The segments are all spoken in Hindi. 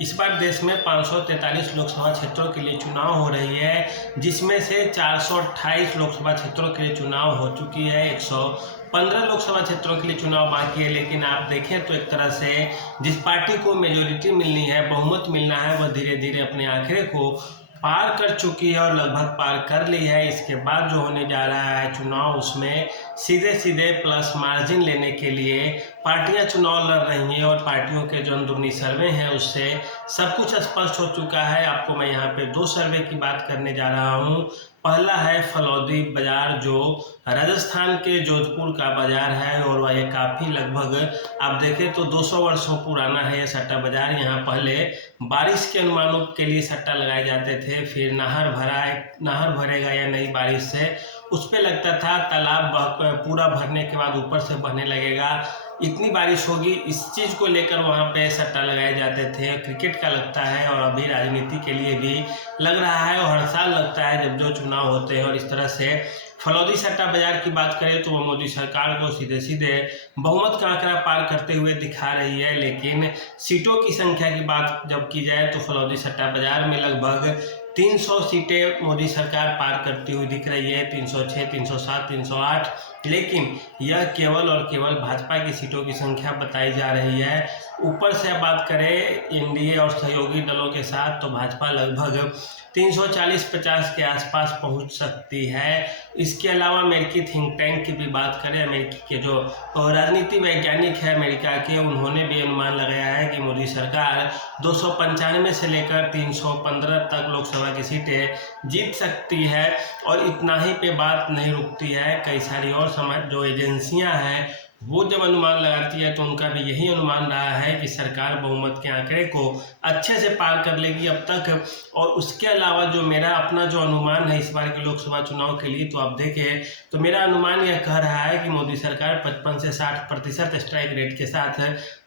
इस बार देश में 543 लोकसभा क्षेत्रों के लिए चुनाव हो रही है, जिसमें से 428 लोकसभा क्षेत्रों के लिए चुनाव हो चुकी है। 115 लोकसभा क्षेत्रों के लिए चुनाव बाकी है। लेकिन आप देखें तो एक तरह से जिस पार्टी को मेजोरिटी मिलनी है, बहुमत मिलना है, वह धीरे धीरे अपने आंकड़े को पार कर चुकी है और लगभग पार कर ली है। इसके बाद जो होने जा रहा है चुनाव, उसमें सीधे सीधे प्लस मार्जिन लेने के लिए पार्टियां चुनाव लड़ रही हैं और पार्टियों के जो अंदरूनी सर्वे हैं उससे सब कुछ स्पष्ट हो चुका है। आपको मैं यहाँ पे 2 सर्वे की बात करने जा रहा हूँ। पहला है फलौदी बाजार, जो राजस्थान के जोधपुर का बाजार है और वह काफ़ी लगभग आप देखें तो 200 वर्षों पुराना है यह सट्टा बाजार। यहाँ पहले बारिश के अनुमानों के लिए सट्टा लगाए जाते थे, फिर नहर भरेगा या नहीं बारिश से, उस पर लगता था। तालाब पूरा भरने के बाद ऊपर से बहने लगेगा, इतनी बारिश होगी, इस चीज़ को लेकर वहाँ पे सट्टा लगाए जाते थे। क्रिकेट का लगता है और अभी राजनीति के लिए भी लग रहा है और हर साल लगता है जब जो चुनाव होते हैं। और इस तरह से फलौदी सट्टा बाजार की बात करें तो वो मोदी सरकार को सीधे सीधे बहुमत का आंकड़ा पार करते हुए दिखा रही है। लेकिन सीटों की संख्या की बात जब की जाए तो फलौदी सट्टा बाजार में लगभग 300 सीटें मोदी सरकार पार करती हुई दिख रही है, 306, 307, 308। लेकिन यह केवल और केवल भाजपा की सीटों की संख्या बताई जा रही है। ऊपर से बात करें एनडीए और सहयोगी दलों के साथ तो भाजपा लगभग 340-50 के आसपास पहुंच सकती है। इसके अलावा अमेरिकी थिंक टैंक की भी बात करें, अमेरिकी के जो राजनीति वैज्ञानिक है अमेरिका के, उन्होंने भी अनुमान लगाया है कि मोदी सरकार 295 से लेकर 315 तक लोकसभा की सीटें जीत सकती है। और इतना ही पे बात नहीं रुकती है, कई सारी और समाज जो एजेंसियां हैं वो जब अनुमान लगाती है तो उनका भी यही अनुमान रहा है कि सरकार बहुमत के आंकड़े को अच्छे से पार कर लेगी अब तक। और उसके अलावा जो मेरा अपना जो अनुमान है इस बार के लोकसभा चुनाव के लिए, तो आप देखें तो मेरा अनुमान यह कह रहा है कि मोदी सरकार 55 से 60% स्ट्राइक रेट के साथ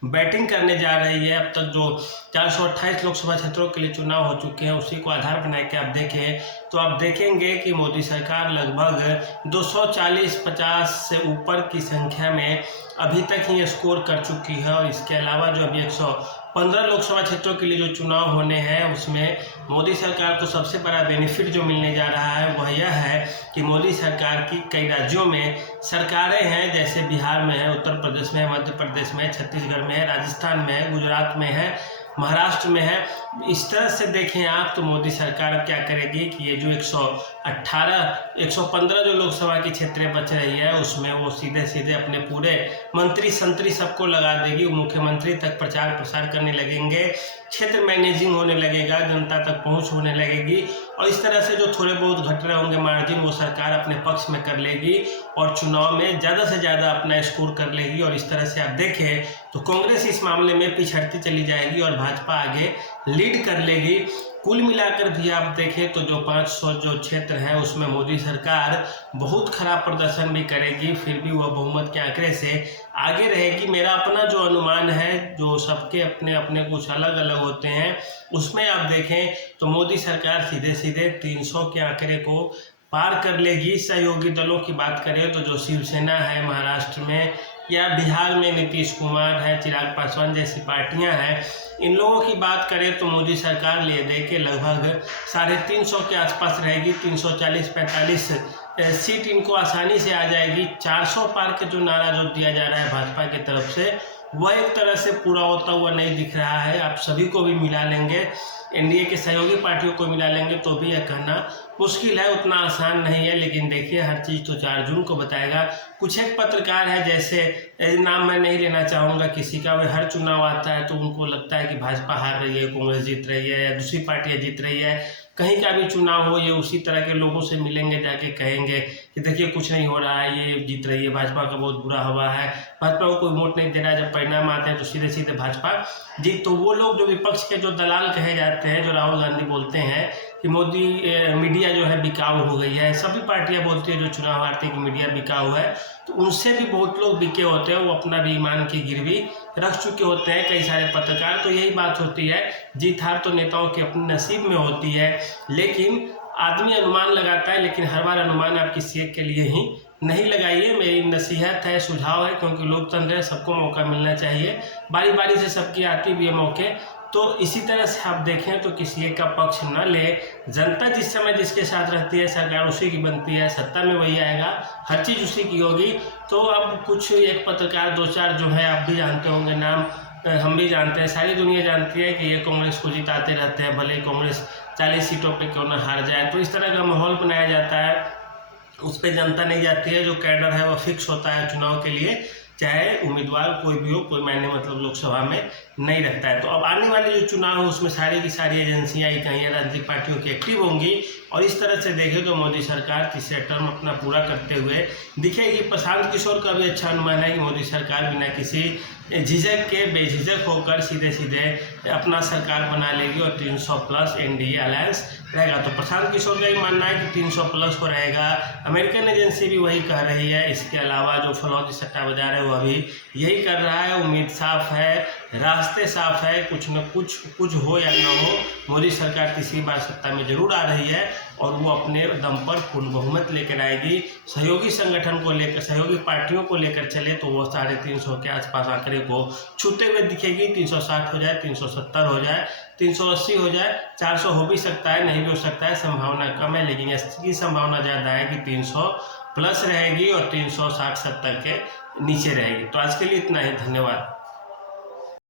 बैटिंग करने जा रही है। अब तक जो 428 लोकसभा क्षेत्रों के लिए चुनाव हो चुके हैं उसी को आधार बना के आप देखें तो आप देखेंगे कि मोदी सरकार लगभग 240-50 से ऊपर की संख्या में अभी तक ही स्कोर कर चुकी है। और इसके अलावा जो अभी 115 लोकसभा क्षेत्रों के लिए जो चुनाव होने हैं उसमें मोदी सरकार को सबसे बड़ा बेनिफिट जो मिलने जा रहा है वह यह है कि मोदी सरकार की कई राज्यों में सरकारें हैं, जैसे बिहार में है, उत्तर प्रदेश में है, मध्य प्रदेश में है, छत्तीसगढ़ में है, राजस्थान में है, गुजरात में है, महाराष्ट्र में है। इस तरह से देखें आप तो मोदी सरकार क्या करेगी कि ये जो 115 जो लोकसभा की क्षेत्रें बच रही है उसमें वो सीधे सीधे अपने पूरे मंत्री संतरी सबको लगा देगी, मुख्यमंत्री तक प्रचार प्रसार करने लगेंगे, क्षेत्र मैनेजिंग होने लगेगा, जनता तक पहुंच होने लगेगी। और इस तरह से जो थोड़े बहुत घट रहे होंगे मार्जिन वो सरकार अपने पक्ष में कर लेगी और चुनाव में ज़्यादा से ज़्यादा अपना स्कोर कर लेगी। और इस तरह से आप देखें तो कांग्रेस इस मामले में पिछड़ती चली जाएगी और भाजपा आगे लीड कर लेगी। कुल मिलाकर भी आप देखें तो जो 500 जो क्षेत्र है उसमें मोदी सरकार बहुत खराब प्रदर्शन भी करेगी, फिर भी वह बहुमत के आंकड़े से आगे रहेगी। मेरा अपना जो अनुमान है, जो सबके अपने अपने कुछ अलग अलग होते हैं, उसमें आप देखें तो मोदी सरकार सीधे सीधे 300 के आंकड़े को पार कर लेगी। सहयोगी दलों की बात करें तो जो शिवसेना है महाराष्ट्र में या बिहार में नीतीश कुमार है, चिराग पासवान जैसी पार्टियां हैं, इन लोगों की बात करें तो मोदी सरकार ले दे के लगभग 350 के आसपास रहेगी। 340-45 सीट इनको आसानी से आ जाएगी। 400 पार के जो नारा जो दिया जा रहा है भाजपा की तरफ से वह एक तरह से पूरा होता हुआ नहीं दिख रहा है। आप सभी को भी मिला लेंगे, एनडीए के सहयोगी पार्टियों को मिला लेंगे तो भी यह कहना मुश्किल है, उतना आसान नहीं है। लेकिन देखिए हर चीज़ तो 4 जून को बताएगा। कुछ एक पत्रकार है, जैसे नाम मैं नहीं लेना चाहूँगा किसी का, वे हर चुनाव आता है तो उनको लगता है कि भाजपा हार रही है, कांग्रेस जीत रही है या दूसरी पार्टियाँ जीत रही है। कहीं का भी चुनाव हो ये उसी तरह के लोगों से मिलेंगे, जाके कहेंगे कि देखिए कुछ नहीं हो रहा है, ये जीत रही है, भाजपा का बहुत बुरा हवा है, भाजपा को कोई वोट नहीं दे रहा है। जब परिणाम आते हैं तो सीधे सीधे भाजपा जीत। तो वो लोग जो विपक्ष के जो दलाल कहे जाते हैं, जो राहुल गांधी बोलते हैं कि मोदी मीडिया जो है बिकाऊ हो गई है, सभी पार्टियां बोलती है जो चुनाव हारती है कि मीडिया बिकाऊ है, तो उनसे भी बहुत लोग बिके होते हैं, वो अपना भी ईमान की गिरवी रख चुके होते हैं कई सारे पत्रकार। तो यही बात होती है, जीत हार तो नेताओं के अपने नसीब में होती है। लेकिन आदमी अनुमान लगाता है, लेकिन हर बार अनुमान आप किसी एक के लिए ही नहीं लगाइए। मेरी नसीहत है, सुझाव है, क्योंकि लोकतंत्र है, सबको मौका मिलना चाहिए, बारी बारी से सबकी आती भी है मौके। तो इसी तरह से आप देखें तो किसी एक का पक्ष न ले, जनता जिस समय जिसके साथ रहती है सरकार उसी की बनती है, सत्ता में वही आएगा, हर चीज़ उसी की होगी। तो अब कुछ एक पत्रकार 2-4 जो है आप भी जानते होंगे नाम, हम भी जानते हैं, सारी दुनिया जानती है कि ये कांग्रेस को जिताते रहते हैं, भले ही कांग्रेस 40 सीटों पे क्यों न हार जाए। तो इस तरह का माहौल बनाया जाता है, उस पर जनता नहीं जाती है, जो कैडर है वो फिक्स होता है चुनाव के लिए, चाहे उम्मीदवार कोई भी हो, कोई मायने मतलब लोकसभा में नहीं रखता है। तो अब आने वाले जो चुनाव है उसमें सारी की सारी एजेंसियां इकाइयाँ राजनीतिक पार्टियों की एक्टिव होंगी और इस तरह से देखें तो मोदी सरकार तीसरे टर्म अपना पूरा करते हुए दिखेगी। प्रशांत किशोर का भी अच्छा अनुमान है कि मोदी सरकार बिना किसी झिझक के बेझिझक होकर सीधे सीधे अपना सरकार बना लेगी और 300+ एनडीए अलायंस रहेगा। तो प्रशांत किशोर का ही मानना है कि 300+ को रहेगा, अमेरिकन एजेंसी भी वही कह रही है। इसके अलावा जो फलौदी सट्टा बाजार है वो अभी यही कर रहा है। उम्मीद साफ है, रास्ते साफ है, कुछ न कुछ हो या न हो, मोदी सरकार तीसरी बार सत्ता में जरूर आ रही है और वो अपने दम पर पूर्ण बहुमत लेकर आएगी। सहयोगी संगठन को लेकर, सहयोगी पार्टियों को लेकर चले तो वो 350 के आसपास आंकड़े को छूते हुए दिखेगी। 360 हो जाए, 370 हो जाए, 380 हो जाए, 400 हो भी सकता है, नहीं भी हो सकता है, संभावना कम है, लेकिन इसकी संभावना ज़्यादा है कि 300+ रहेगी और 360-70 के नीचे रहेगी। तो आज के लिए इतना ही, धन्यवाद।